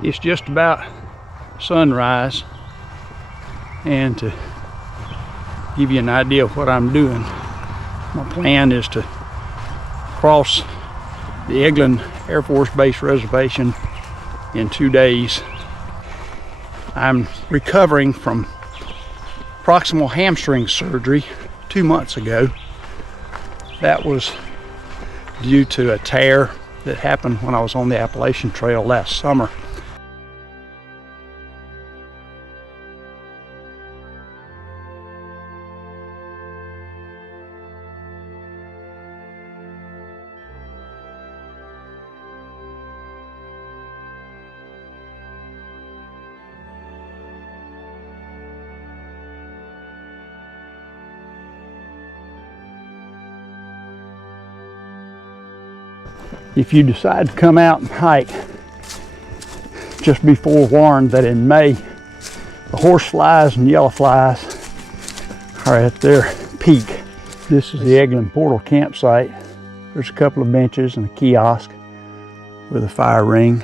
It's just about sunrise, and to give you an idea of what I'm doing, my plan is to cross the Eglin Air Force Base reservation in 2 days. I'm recovering from proximal hamstring surgery 2 months ago. That was due to a tear that happened when I was on the Appalachian Trail last summer. If you decide to come out and hike, just be forewarned that in May, the horseflies and yellow flies are at their peak. This is the Eglin Portal campsite. There's a couple of benches and a kiosk with a fire ring.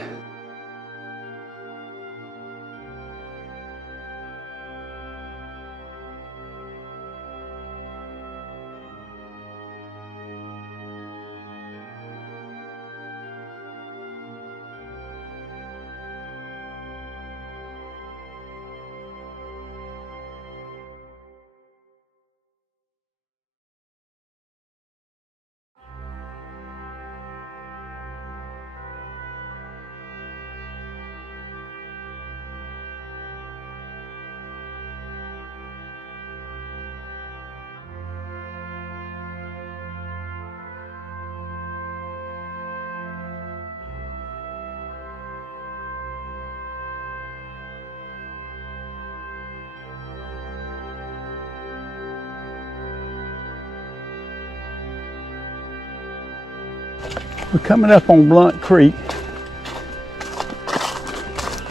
We're coming up on Blunt Creek.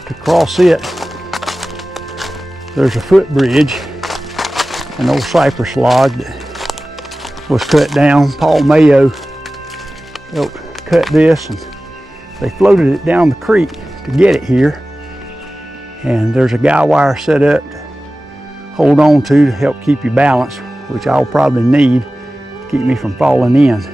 To cross it, there's a footbridge, an old cypress log that was cut down. Paul Mayo helped cut this, and they floated it down the creek to get it here. And there's a guy wire set up to hold on to help keep you balanced, which I'll probably need to keep me from falling in.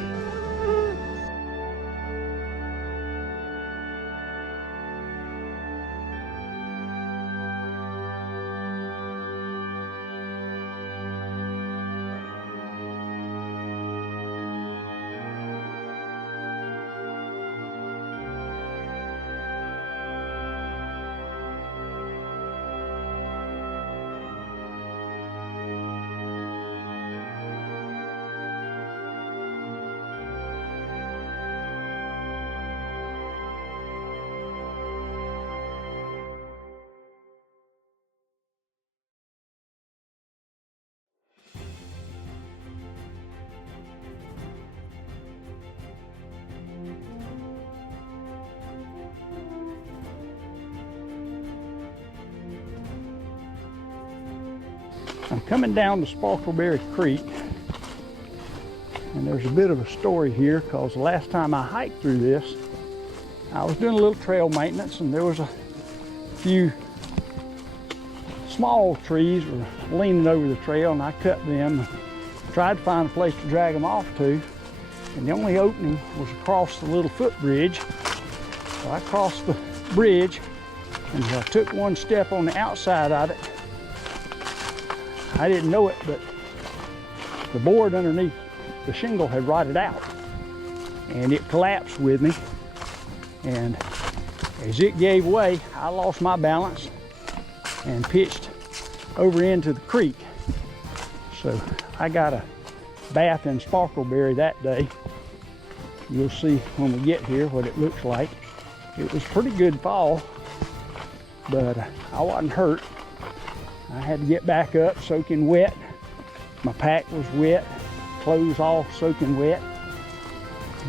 I'm coming down to Sparkleberry Creek, and there's a bit of a story here because the last time I hiked through this, I was doing a little trail maintenance, and there was a few small trees were leaning over the trail, and I cut them and tried to find a place to drag them off to, and the only opening was across the little footbridge. So I crossed the bridge, and I took one step on the outside of it. I didn't know it, but the board underneath the shingle had rotted out, and it collapsed with me. And as it gave way, I lost my balance and pitched over into the creek. So I got a bath in Sparkleberry that day. You'll see when we get here what it looks like. It was a pretty good fall, but I wasn't hurt. I had to get back up soaking wet. My pack was wet, clothes all soaking wet.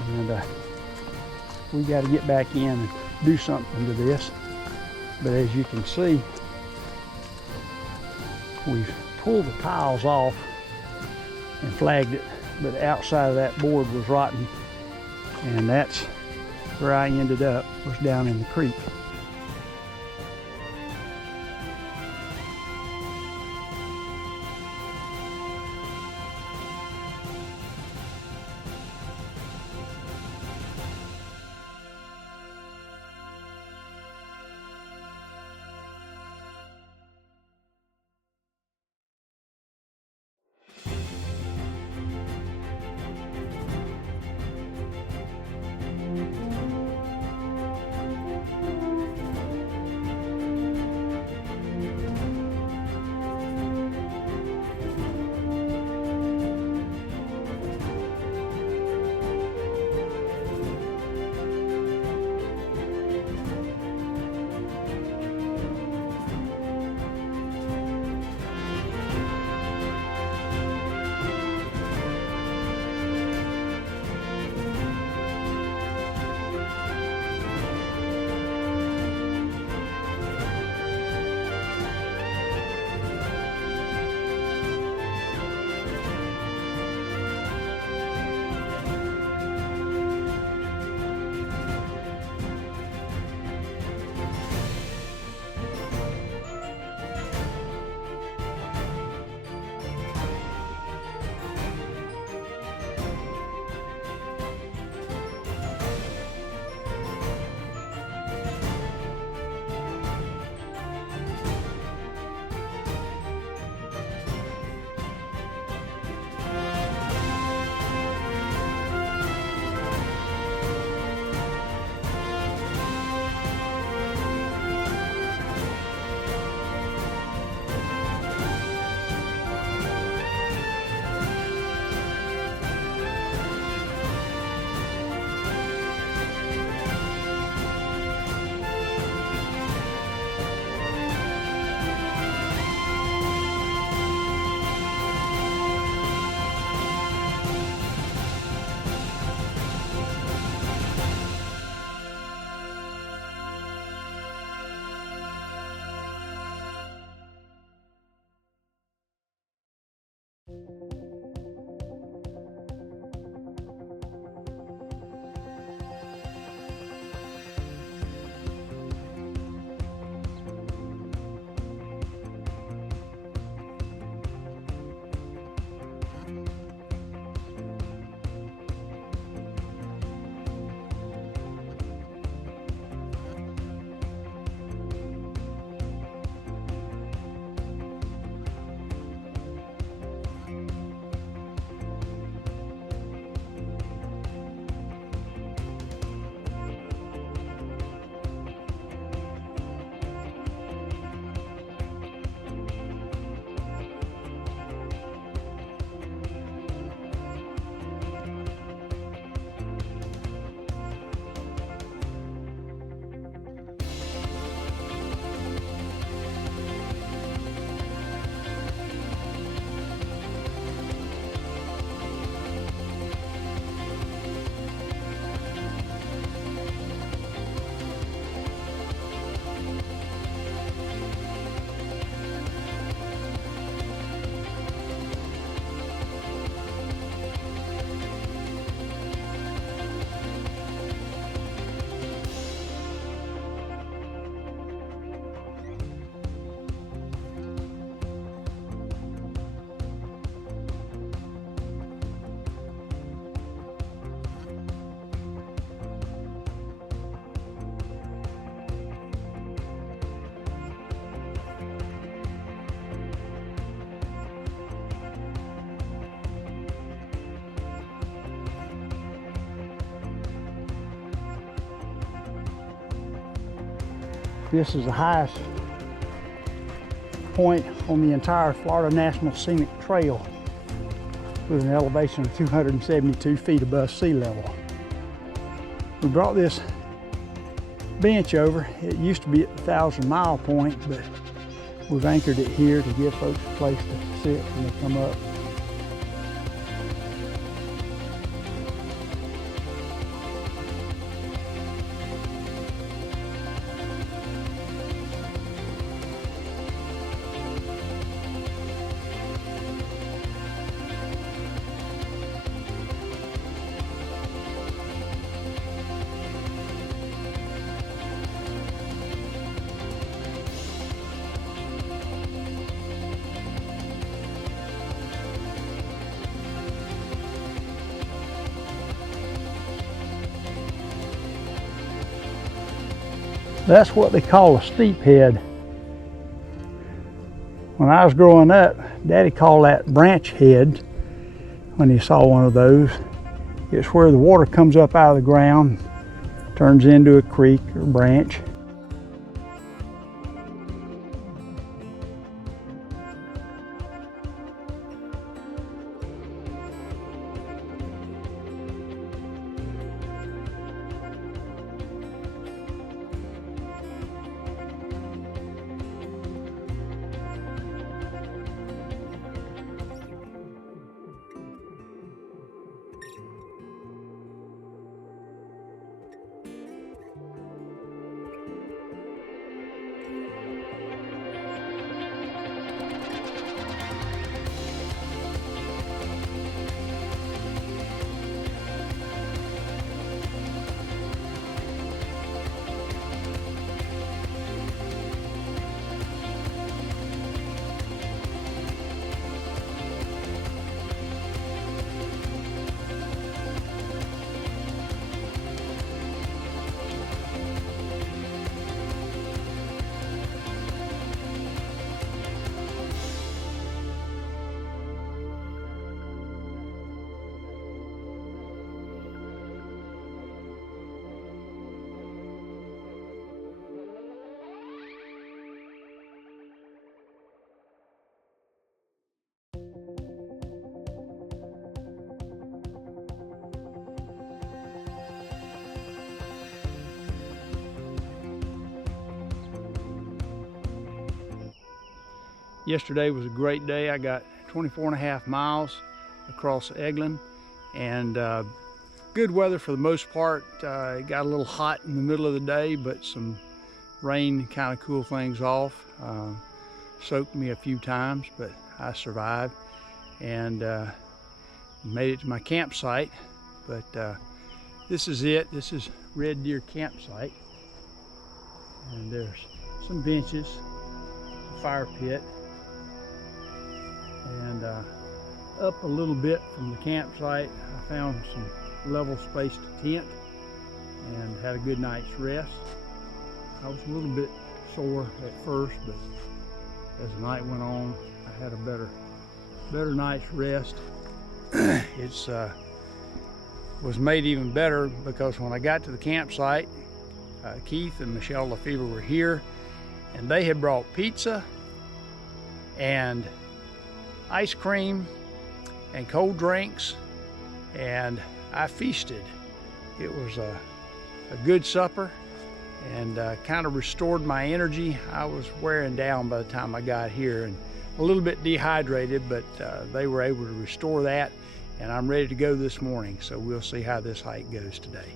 And we got to get back in and do something to this. But as you can see, we've pulled the tiles off and flagged it, but the outside of that board was rotten. And that's where I ended up, was down in the creek. This is the highest point on the entire Florida National Scenic Trail with an elevation of 272 feet above sea level. We brought this bench over. It used to be at the 1,000-mile point, but we've anchored it here to give folks a place to sit when they come up. That's what they call a steep head. When I was growing up, Daddy called that branch head when he saw one of those. It's where the water comes up out of the ground, turns into a creek or branch. Yesterday was a great day. I got 24.5 miles across Eglin, and good weather for the most part. It got a little hot in the middle of the day, but some rain kind of cooled things off. Soaked me a few times, but I survived and made it to my campsite. But this is it. This is Red Deer campsite, and there's some benches, a fire pit, and up a little bit from the campsite I found some level spaced tent and had a good night's rest. I was a little bit sore at first, but as the night went on I had a better night's rest. It's was made even better because when I got to the campsite, Keith and Michelle Lefevre were here, and they had brought pizza and ice cream and cold drinks, and I feasted. It was a good supper and kind of restored my energy. I was wearing down by the time I got here and a little bit dehydrated, but they were able to restore that, and I'm ready to go this morning, so we'll see how this hike goes today.